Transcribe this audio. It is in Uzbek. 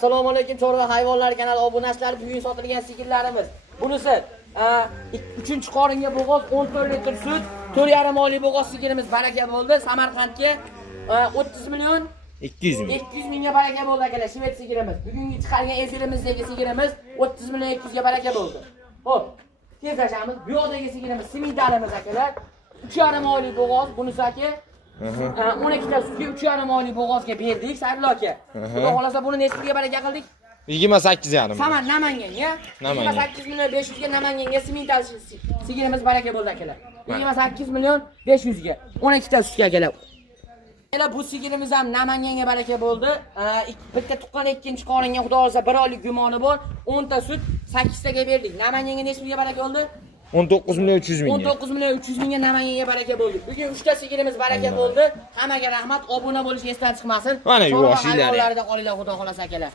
Assalomu alaykum Chorva hayvonlar kanali obunachilari. Bugun sotilgan sigirlarimiz. Bunisi 3-qoringa bo'g'oz 14 litr sut, 4,5 oylik bo'g'oz sigirimiz baraka bo'ldi. Samarqandga 30 million 200 mingga baraka bo'ldi akalar. Shved sigirimiz. Bugungi chiqargan efirimizdagi sigirimiz 30 million 200 ga baraka bo'ldi. Xo'p, tezlashamiz. Bu yoqdagi sigirimiz simidalimiz akalar. 3,5 oylik bo'g'oz. Bunisi aka 12 ta sutga 3,5 oylik bo'g'ozga berdik, Sarlo aka. Xudo xolasa buni nechga baraka qildik? 28 yarim. Samar Namanganga. 28 million 500 ga Namanganga simidal sigirimiz baraka bo'ldi akalar. 28 million 500 ga 12 ta sutga akalar. Yana bu sigirimiz ham Namanganga baraka bo'ldi. Bitta tuqqan ikkinchi qoringa xudo xolasa 1 oylik gumoni bor. 10 ta sut 8 taga berdik. Namanganga nechga baraka bo'ldi? 19 million 300 ming. 19 million 300 mingga Namanganga baraka bo'ldi. Bugun 3 ta sigirimiz baraka bo'ldi. Hammaga rahmat. Obuna bo'lishni esdan chiqmasin. Mana yuvoshinglar. Hayvonlarda qolinglar xudo xolasa akalar.